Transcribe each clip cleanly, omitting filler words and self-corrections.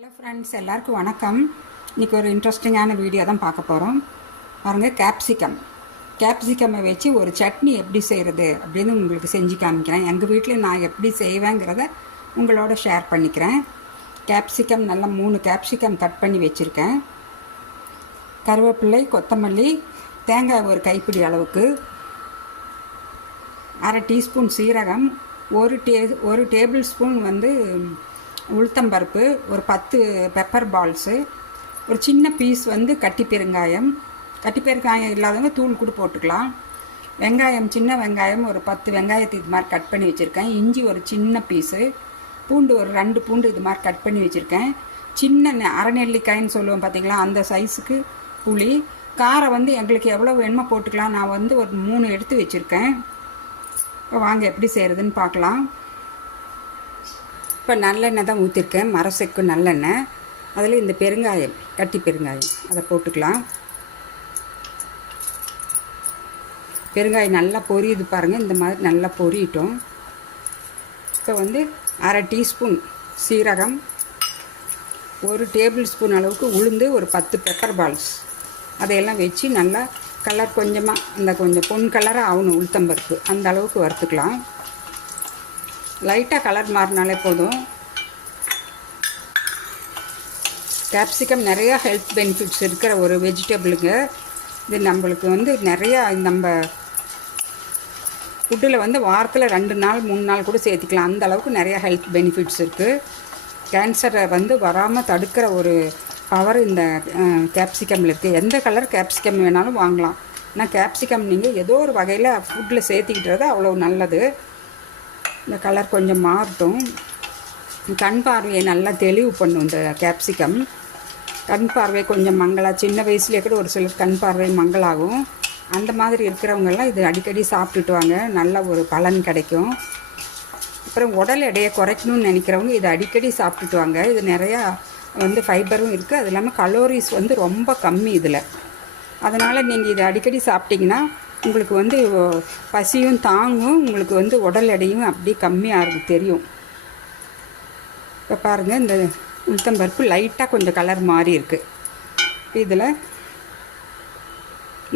Hello friends, எல்லாருக்கும் வணக்கம். இன்றைக்கி ஒரு இன்ட்ரெஸ்டிங்கான வீடியோ தான் பார்க்க போகிறோம். பாருங்கள், கேப்சிகம்மை வச்சு ஒரு சட்னி எப்படி செய்கிறது அப்படின்னு உங்களுக்கு செஞ்சு காமிக்கிறேன். எங்கள் வீட்டில் நான் எப்படி செய்வேங்கிறத உங்களோட ஷேர் பண்ணிக்கிறேன். கேப்சிகம் நல்லா 3 கேப்சிகம் கட் பண்ணி வச்சுருக்கேன். கருவேப்பிலை, கொத்தமல்லி, தேங்காய் ஒரு கைப்பிடி அளவுக்கு, அரை டீஸ்பூன் சீரகம், ஒரு டேபிள் ஸ்பூன் உளுத்தம்பருப்பு, ஒரு 10 பெப்பர் பால்ஸு, ஒரு சின்ன பீஸ் கட்டி பெருங்காயம் இல்லாதவங்க தூள் கூட போட்டுக்கலாம். வெங்காயம், சின்ன வெங்காயம் ஒரு 10 வெங்காயத்தை இது மாதிரி கட் பண்ணி வச்சுருக்கேன். இஞ்சி ஒரு சின்ன பீஸு, பூண்டு ஒரு 2 பூண்டு இது மாதிரி கட் பண்ணி வச்சுருக்கேன். சின்ன அரை நெல்லிக்காயின்னு சொல்லுவோம் பார்த்தீங்களா, அந்த சைஸுக்கு புளி. காரம் எங்களுக்கு எவ்வளோ வேணுமோ போட்டுக்கலாம். நான் ஒரு 3 எடுத்து வச்சுருக்கேன். இப்போ வாங்க எப்படி செய்கிறதுன்னு பார்க்கலாம். இப்போ நல்லெண்ணெய் தான் ஊற்றிருக்கேன், மரசெக்கு நல்லெண்ணெய். அதில் இந்த பெருங்காயம், கட்டி பெருங்காயம் அதை போட்டுக்கலாம். பெருங்காயம் நல்லா பொரியுது பாருங்கள், இந்த மாதிரி நல்லா பொரியட்டும். இப்போ அரை டீஸ்பூன் சீரகம், ஒரு டேபிள் ஸ்பூன் அளவுக்கு உளுந்து, ஒரு 10 பெப்பர் பால்ஸ், அதையெல்லாம் வச்சு நல்லா கலர் கொஞ்சமாக கொஞ்சம் பொன் கலராக ஆகணும். உளுத்தம்பருப்பு அந்த அளவுக்கு வறுத்துக்கலாம். லைட்டாக கலர் மாறினாலே போதும். கேப்சிகம் நிறையா ஹெல்த் பெனிஃபிட்ஸ் இருக்கிற ஒரு வெஜிடபிளுங்க. இது நம்மளுக்கு நிறையா நம்ம ஃபுட்டில் வாரத்தில் 2 நாள் 3 நாள் கூட சேர்த்திக்கலாம். அந்த அளவுக்கு நிறையா ஹெல்த் பெனிஃபிட்ஸ் இருக்குது. கேன்சரை வராமல் தடுக்கிற ஒரு பவர் இந்த கேப்சிகமில் இருக்குது. எந்த கலர் கேப்சிகம் வேணாலும் வாங்கலாம். ஆனால் கேப்சிகம் நீங்கள் ஏதோ ஒரு வகையில் ஃபுட்டில் சேர்த்திக்கிட்டது அவ்வளோ நல்லது. இந்த கலர் கொஞ்சம் மாறட்டும். கண் பார்வையை நல்லா தெளிவு பண்ணும் இந்த கேப்சிகம். கண் பார்வை கொஞ்சம் மங்களாக, சின்ன வயசுலேயே கூட ஒரு சிலர் கண் பார்வை மங்களாகும். அந்த மாதிரி இருக்கிறவங்கெல்லாம் இது அடிக்கடி சாப்பிட்டுட்டு வாங்க, நல்ல ஒரு பலன் கிடைக்கும். அப்புறம் உடல் எடையை குறைக்கணும்னு நினைக்கிறவங்க இதை அடிக்கடி சாப்பிட்டுட்டு வாங்க. இது நிறையா ஃபைபரும் இருக்குது. அது இல்லாமல் கலோரிஸ் ரொம்ப கம்மி இதில். அதனால் நீங்கள் இதை அடிக்கடி சாப்பிட்டிங்கன்னா உங்களுக்கு பசியும் தாங்கும், உங்களுக்கு உடல் எடையும் அப்படி கம்மியாக தெரியும். இப்போ பாருங்கள், இந்த உளுத்தம்பருப்பு லைட்டாக கொஞ்சம் கலர் மாறி இருக்குது. இதில்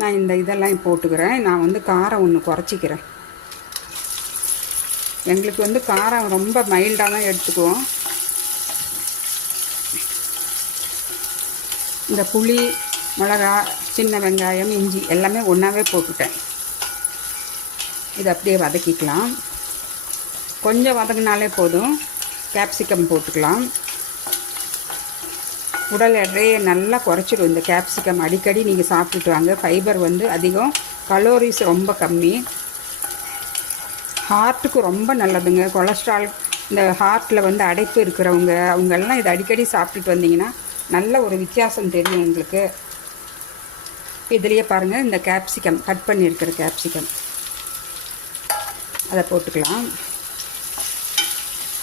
நான் இதெல்லாம் போட்டுக்கிறேன். நான் காரம் ஒன்று குறைச்சிக்கிறேன். எங்களுக்கு காரம் ரொம்ப மைல்டாக தான் எடுத்துக்குவோம். இந்த புளி, மிளகா, சின்ன வெங்காயம், இஞ்சி எல்லாமே ஒன்றாவே போட்டுட்டேன். இதை அப்படியே வதக்கிக்கலாம். கொஞ்சம் வதங்கினாலே போதும். கேப்சிகம் போட்டுக்கலாம். உடல் எடையை நல்லா குறைச்சிடும் இந்த கேப்சிகம். அடிக்கடி நீங்கள் சாப்பிட்டுட்டு வாங்க. ஃபைபர் அதிகம், கலோரிஸ் ரொம்ப கம்மி, ஹார்ட்டுக்கு ரொம்ப நல்லதுங்க. கொலஸ்ட்ரால், இந்த ஹார்ட்டில் அடைப்பு இருக்கிறவங்க அவங்கெல்லாம் இதை அடிக்கடி சாப்பிட்டுட்டு வந்தீங்கன்னா நல்ல ஒரு வித்தியாசம் தெரியும் உங்களுக்கு. இதுலேயே பாருங்கள், இந்த கேப்சிகம் கட் பண்ணியிருக்கிற கேப்சிகம் அதை போட்டுக்கலாம்.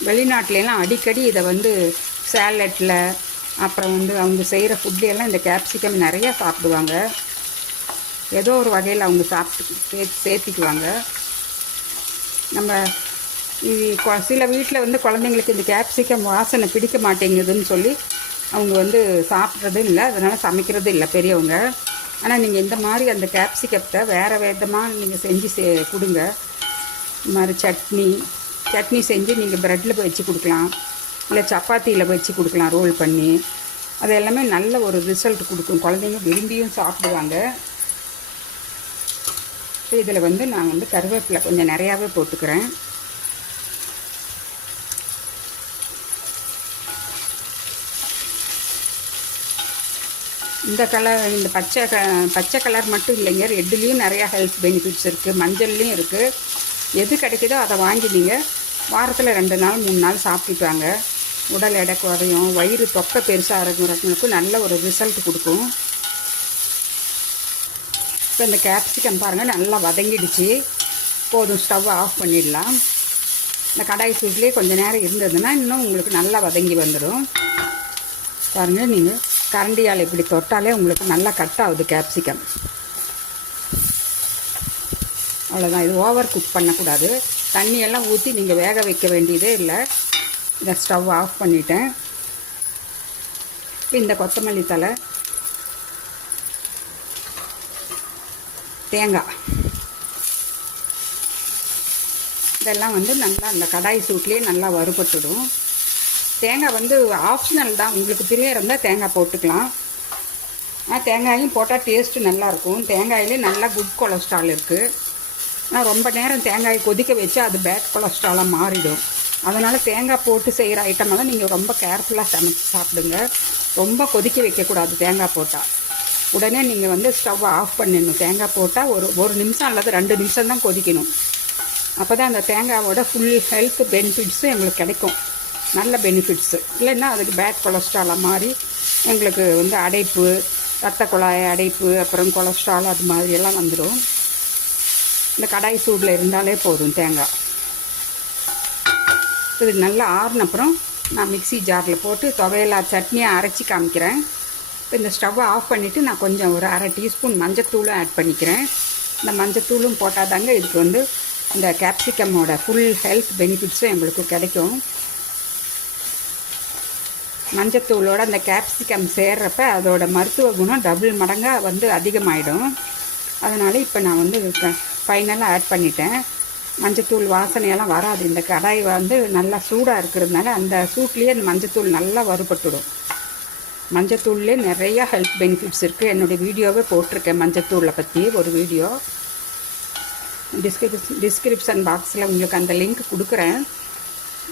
வெளிநாட்டிலலாம் அடிக்கடி இதை சேலட்டில், அப்புறம் அவங்க செய்கிற ஃபுட்டையெல்லாம் இந்த கேப்சிகம் நிறையா சாப்பிடுவாங்க. ஏதோ ஒரு வகையில் அவங்க சேர்த்திக்குவாங்க. நம்ம சில வீட்டில் குழந்தைங்களுக்கு இந்த கேப்சிகம் வாசனை பிடிக்க மாட்டேங்குதுன்னு சொல்லி அவங்க சாப்பிட்றதும் இல்லை, அதனால் சமைக்கிறதும் இல்லை பெரியவங்க. ஆனால் நீங்கள் இந்த மாதிரி அந்த கேப்சிகத்தை வேறு விதமாக நீங்கள் செஞ்சு கொடுங்க. இந்த மாதிரி சட்னி செஞ்சு நீங்கள் ப்ரெட்டில் வச்சு கொடுக்கலாம், இல்லை சப்பாத்தியில் வச்சு கொடுக்கலாம் ரோல் பண்ணி. அது எல்லாமே நல்ல ஒரு ரிசல்ட் கொடுக்கும். குழந்தைங்க விரும்பியும் சாப்பிடுவாங்க. இதில் நான் கருவேப்பிலை கொஞ்சம் நிறையாவே போட்டுக்கிறேன். இந்த பச்சை கலர் மட்டும் இல்லைங்க, ரெட்டுலேயும் நிறையா ஹெல்த் பெனிஃபிட்ஸ் இருக்குது, மஞ்சள்லேயும் இருக்குது. எது கிடைக்குதோ அதை வாங்கி நீங்கள் வாரத்தில் 2 நாள் 3 நாள் சாப்பிட்டுட்டு வாங்க. உடல் எடை குறையும், வயிறு தொப்பை பெருசாக இருக்கிறவங்களுக்கும் நல்ல ஒரு ரிசல்ட் கொடுக்கும். இப்போ இந்த கேப்சிகம் பாருங்கள் நல்லா வதங்கிடுச்சு. போதும், ஸ்டவ் ஆஃப் பண்ணிடலாம். இந்த கடாய் சூட்லேயே கொஞ்சம் நேரம் இருந்ததுன்னா இன்னும் உங்களுக்கு நல்லா வதங்கி வந்துடும். பாருங்கள், நீங்கள் கரண்டியால் இப்படி தொட்டாலே உங்களுக்கு நல்லா கட் ஆகுது கேப்சிகம். அவ்வளோதான். இது ஓவர் குக் பண்ணக்கூடாது. தண்ணியெல்லாம் ஊற்றி நீங்கள் வேக வைக்க வேண்டியதே இல்லை. இதை ஸ்டவ் ஆஃப் பண்ணிட்டேன். இந்த கொத்தமல்லி தழை, தேங்காய், இதெல்லாம் வந்து நல்லா அந்த கடாய் சூட்லேயே நல்லா வறுபட்டுடும். தேங்காய் வந்து ஆப்ஷனல் தான், உங்களுக்கு பிரியம் இருந்தால் தேங்காய் போட்டுக்கலாம். தேங்காயும் போட்டால் டேஸ்ட்டு நல்லாயிருக்கும். தேங்காயிலே நல்லா குட் கொலஸ்ட்ரால் இருக்குது. ஆனால் ரொம்ப நேரம் தேங்காயை கொதிக்க வச்சா அது பேட் கொலஸ்ட்ராலாக மாறிடும். அதனால் தேங்காய் போட்டு செய்கிற ஐட்டமெல்லாம் நீங்கள் ரொம்ப கேர்ஃபுல்லாக சமைச்சு சாப்பிடுங்க. ரொம்ப கொதிக்க வைக்கக்கூடாது தேங்காய் போட்டால். உடனே நீங்கள் வந்து ஸ்டவ் ஆஃப் பண்ணிடணும். தேங்காய் போட்டால் ஒரு நிமிஷம் அல்லது 2 நிமிஷம் தான் கொதிக்கணும். அப்போ தான் அந்த தேங்காயோட ஃபுல் ஹெல்த் பெனிஃபிட்ஸும் எங்களுக்கு கிடைக்கும். நல்ல பெனிஃபிட்ஸு. இல்லைன்னா அதுக்கு பேட் கொலஸ்ட்ராலாக மாறி எங்களுக்கு வந்து அடைப்பு, ரத்த குழாய் அடைப்பு, அப்புறம் கொலஸ்ட்ரால் அது மாதிரியெல்லாம் வந்துடும். இந்த கடாய் சூடில் இருந்தாலே போதும் தேங்காய். இது நல்லா ஆறுனப்புறம் நான் மிக்ஸி ஜாரில் போட்டு துவையலா சட்னியாக அரைச்சி காமிக்கிறேன். இப்போ இந்த ஸ்டவ்வை ஆஃப் பண்ணிவிட்டு நான் கொஞ்சம் ஒரு 1/2 டீஸ்பூன் மஞ்சத்தூளும் ஆட் பண்ணிக்கிறேன். இந்த மஞ்சத்தூளும் போட்டால் தாங்க இதுக்கு வந்து அந்த கேப்சிகமோட ஃபுல் ஹெல்த் பெனிஃபிட்ஸும் எங்களுக்கு கிடைக்கும். மஞ்சத்தூளோட அந்த கேப்சிகம் சேர்றப்ப அதோட மருத்துவ குணம் டபுள் மடங்காக வந்து அதிகமாகிடும். அதனால் இப்போ நான் வந்து ஃபைனலாக ஆட் பண்ணிட்டேன். மஞ்சத்தூள் வாசனையெல்லாம் வராது. இந்த கடாய் வந்து நல்லா சூடாக இருக்கிறதுனால அந்த சூட்லேயே அந்த மஞ்சத்தூள் நல்லா வறுபட்டுடும். மஞ்சத்தூள்லேயே நிறையா ஹெல்த் பெனிஃபிட்ஸ் இருக்குது. என்னுடைய வீடியோவே போட்டிருக்கேன் மஞ்சத்தூளை பற்றி ஒரு வீடியோ. டிஸ்கிரிப்ஷன் பாக்ஸில் உங்களுக்கு அந்த லிங்க் கொடுக்குறேன்.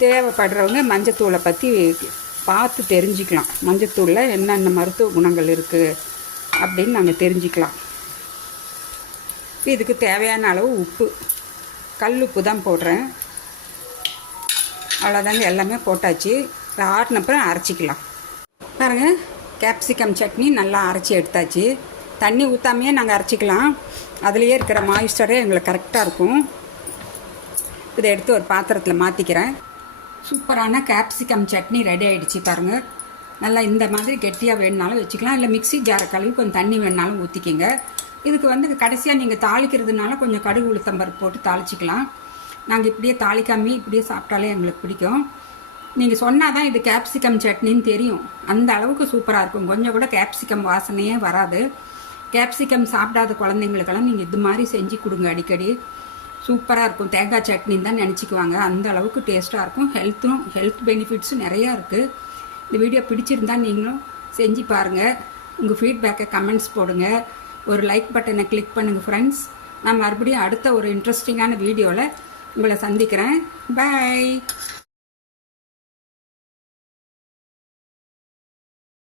தேவைப்படுறவங்க மஞ்சத்தூளை பற்றி பார்த்து தெரிஞ்சுக்கலாம். மஞ்சத்தூளில் என்னென்ன மருத்துவ குணங்கள் இருக்குது அப்படின்னு நாங்கள் தெரிஞ்சுக்கலாம். இதுக்கு தேவையான அளவு உப்பு, கல் உப்பு தான் போடுறேன். அவ்வளோதாங்க, எல்லாமே போட்டாச்சு. ஆட்டினப்புறம் அரைச்சிக்கலாம். பாருங்கள், கேப்சிகம் சட்னி நல்லா அரைச்சி எடுத்தாச்சு. தண்ணி ஊற்றாமையே நாங்கள் அரைச்சிக்கலாம். அதுலேயே இருக்கிற மாய்ஸ்டரே எங்களுக்கு கரெக்டாக இருக்கும். இதை எடுத்து ஒரு பாத்திரத்தில் மாற்றிக்கிறேன். சூப்பரான கேப்சிகம் சட்னி ரெடி ஆகிடுச்சு பாருங்கள். நல்லா இந்த மாதிரி கெட்டியாக வேணுனாலும் வச்சுக்கலாம். இல்லை மிக்ஸி ஜாரை கழுவி கொஞ்சம் தண்ணி வேணுனாலும் ஊற்றிக்கிங்க. இதுக்கு வந்து கடைசியாக நீங்கள் தாளிக்கிறதுனால கொஞ்சம் கடுகு உளுத்தம்பருப்பு போட்டு தாளிச்சிக்கலாம். நாங்கள் இப்படியே தாளிக்காமே இப்படியே சாப்பிட்டாலே எங்களுக்கு பிடிக்கும். நீங்கள் சொன்னால் தான் இது கேப்சிகம் சட்னின்னு தெரியும். அந்த அளவுக்கு சூப்பராக இருக்கும். கொஞ்சம் கூட கேப்சிகம் வாசனையே வராது. கேப்சிகம் சாப்பிடாத குழந்தைங்களுக்கெல்லாம் நீங்கள் இது மாதிரி செஞ்சு கொடுங்க அடிக்கடி. சூப்பராக இருக்கும். தேங்காய் சட்னின்னு தான் நினச்சிக்குவாங்க. அந்த அளவுக்கு டேஸ்ட்டாக இருக்கும். ஹெல்த் பெனிஃபிட்ஸும் நிறையா இருக்குது. இந்த வீடியோ பிடிச்சிருந்தா நீங்களும் செஞ்சு பாருங்கள். உங்கள் ஃபீட்பேக்கை கமெண்ட்ஸ் போடுங்க. ஒரு லைக் பட்டனை கிளிக் பண்ணுங்கள் ஃப்ரெண்ட்ஸ். நான் மறுபடியும் அடுத்த ஒரு இன்ட்ரெஸ்டிங்கான வீடியோவில் உங்களை சந்திக்கிறேன். பாய்.